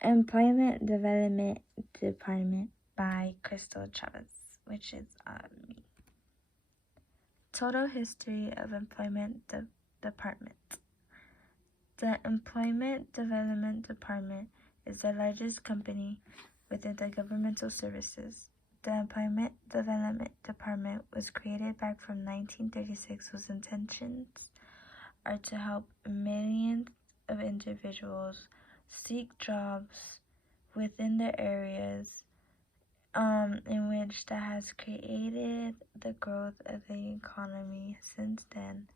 Employment Development Department by Crystal Chavez, which is me. Total history of Employment Department. The Employment Development Department is the largest company within the governmental services. The Employment Development Department was created back from 1936 whose intentions are to help millions of individuals seek jobs within the areas in which that has created the growth of the economy since then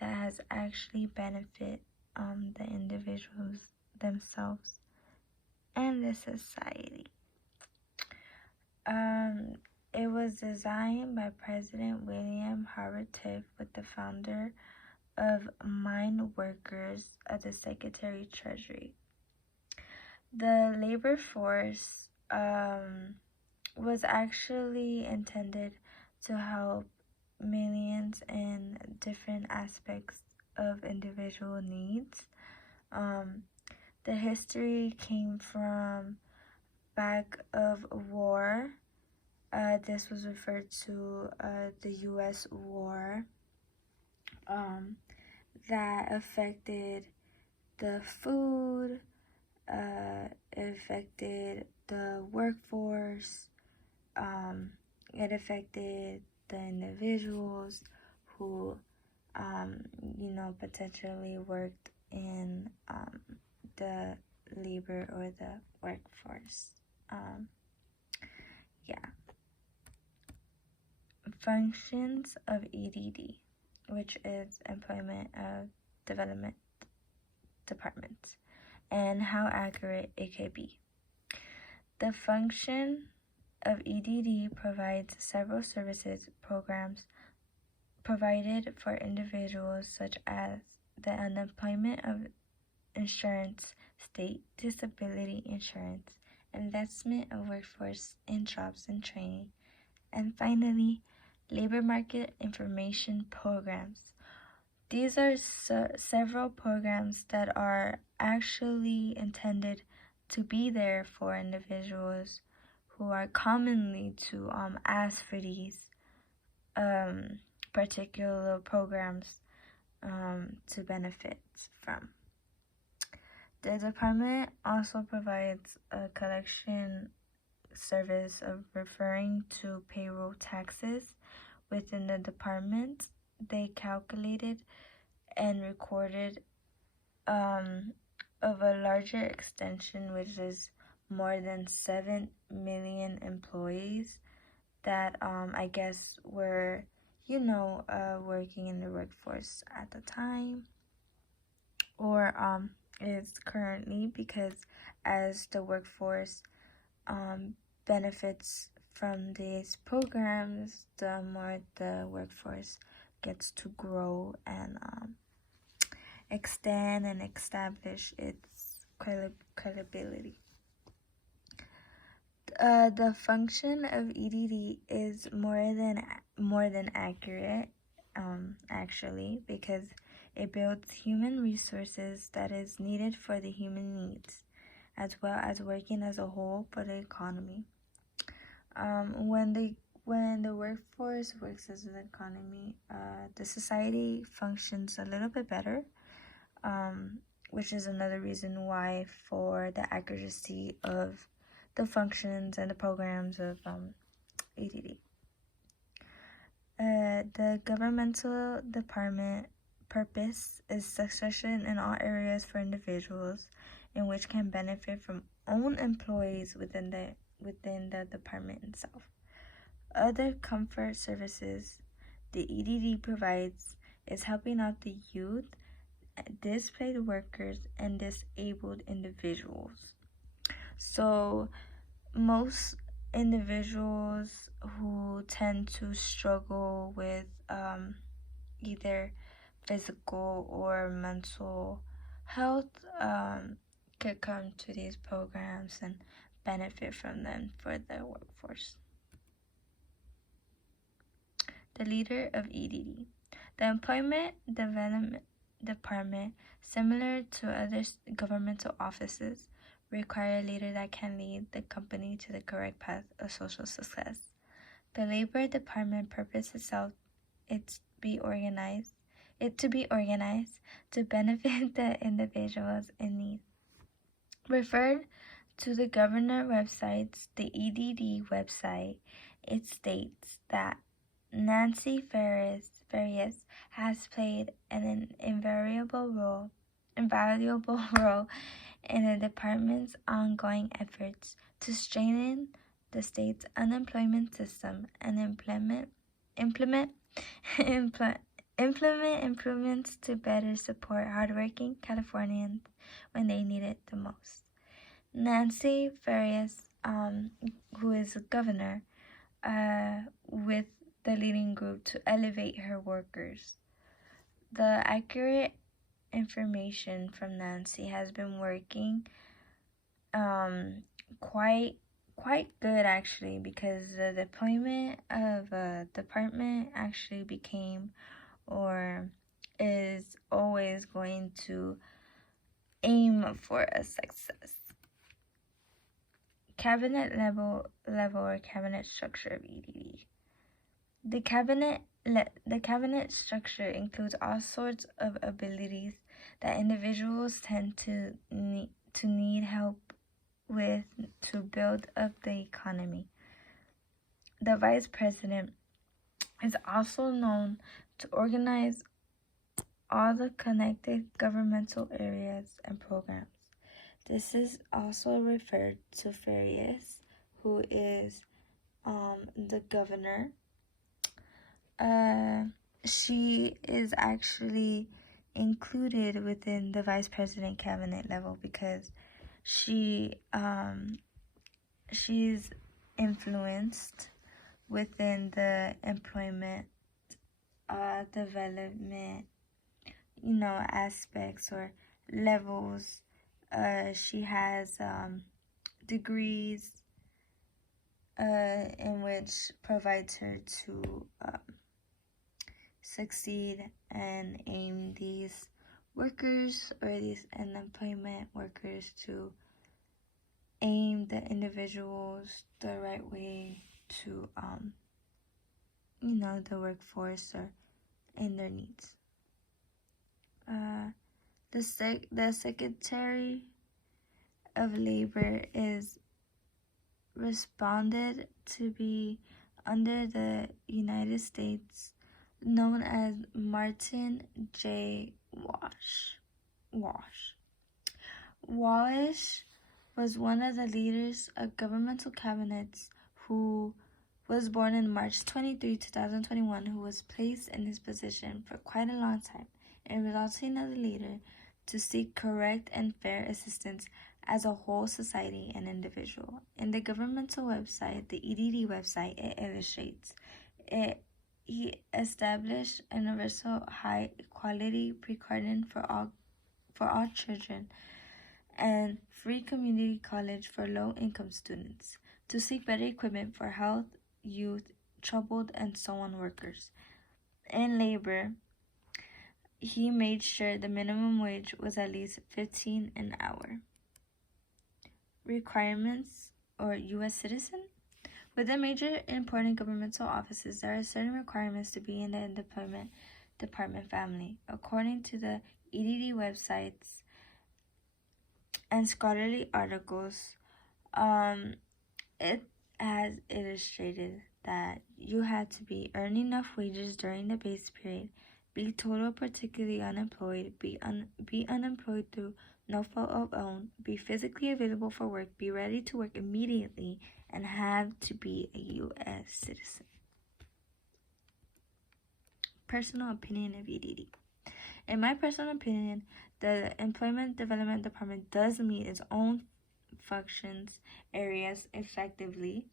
that has actually benefited the individuals themselves and the society. It was designed by President William Howard Taft with the founder of Mine Workers as the Secretary Treasury. The labor force was actually intended to help millions in different aspects of individual needs. The history came from back of war. This was referred to the U.S. war that affected the food, it affected the workforce, it affected the individuals who, potentially worked in the labor or the workforce. Functions of EDD, which is Employment Development Department, and how accurate it could be. The function of EDD provides several services programs provided for individuals such as the unemployment of insurance, state disability insurance, investment of workforce in jobs and training, and finally, labor market information programs. These are several programs that are actually intended to be there for individuals who are commonly to ask for these particular programs to benefit from. The department also provides a collection service of referring to payroll taxes within the department. They calculated and recorded of a larger extension, which is more than 7 million employees that I guess were working in the workforce at the time, or is currently, because as the workforce benefits from these programs, the more the workforce gets to grow and extend and establish its credibility. The function of EDD is more than accurate, actually, because it builds human resources that is needed for the human needs, as well as working as a whole for the economy. When the workforce works as an economy, the society functions a little bit better, which is another reason why for the accuracy of the functions and the programs of EDD. The governmental department purpose is succession in all areas for individuals in which can benefit from own employees within the department itself. Other comfort services the EDD provides is helping out the youth, displaced workers, and disabled individuals. So most individuals who tend to struggle with either physical or mental health could come to these programs and benefit from them for the workforce. The leader of EDD. The Employment Development Department, similar to other governmental offices, require a leader that can lead the company to the correct path of social success. The Labor Department purpose itself to be organized to benefit the individuals in need. Referred to the governor websites, the EDD website, it states that Nancy Faris has played an invaluable role in the department's ongoing efforts to strengthen the state's unemployment system and implement improvements to better support hardworking Californians when they need it the most. Nancy Faris, who is a governor, with the leading group to elevate her workers. The accurate information from Nancy has been working quite good actually, because the deployment of a department actually became or is always going to aim for a success. Cabinet level or cabinet structure of EDD. The cabinet structure includes all sorts of abilities that individuals tend to need help with to build up the economy. The vice president is also known to organize all the connected governmental areas and programs. This is also referred to Faris, who is the governor. She is actually included within the vice president cabinet level because she's influenced within the employment development aspects or levels. She has degrees in which provides her to succeed and aim these workers or these unemployment workers to aim the individuals the right way to the workforce or in their needs. The Secretary of Labor is responded to be under the United States, known as Martin J. Walsh. Walsh was one of the leaders of governmental cabinets who was born in March 23, 2021, who was placed in his position for quite a long time, and resulting as a leader to seek correct and fair assistance as a whole society and individual. In the governmental website, the EDD website, it illustrates it. He established universal high quality pre-kindergarten for all children and free community college for low-income students to seek better equipment for health, youth, troubled, and so on workers. In labor, he made sure the minimum wage was at least $15 an hour. Requirements or U.S. citizen? Within major important governmental offices, there are certain requirements to be in the employment department family. According to the EDD websites and scholarly articles, it has illustrated that you had to be earning enough wages during the base period, be total particularly unemployed, be unemployed through no fault of own, be physically available for work, be ready to work immediately, and have to be a U.S. citizen. Personal opinion of EDD. In my personal opinion, the Employment Development Department does meet its own functions areas effectively.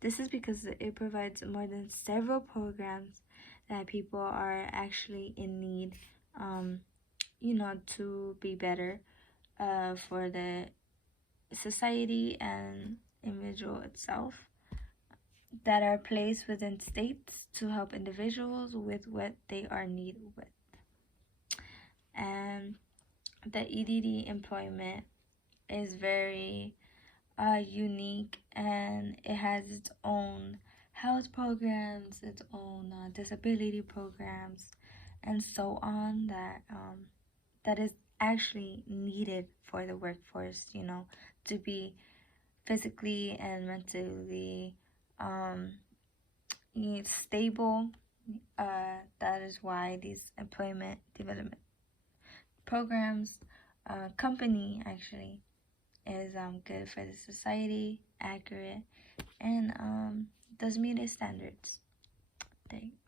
This is because it provides more than several programs that people are actually in need, to be better for the society and individual itself, that are placed within states to help individuals with what they are needed with. And the EDD employment is very unique, and it has its own health programs, its own disability programs, and so on, that is actually needed for the workforce, to be physically and mentally stable. That is why these employment development programs, company actually, is good for the society, accurate, and does meet its standards. Thanks.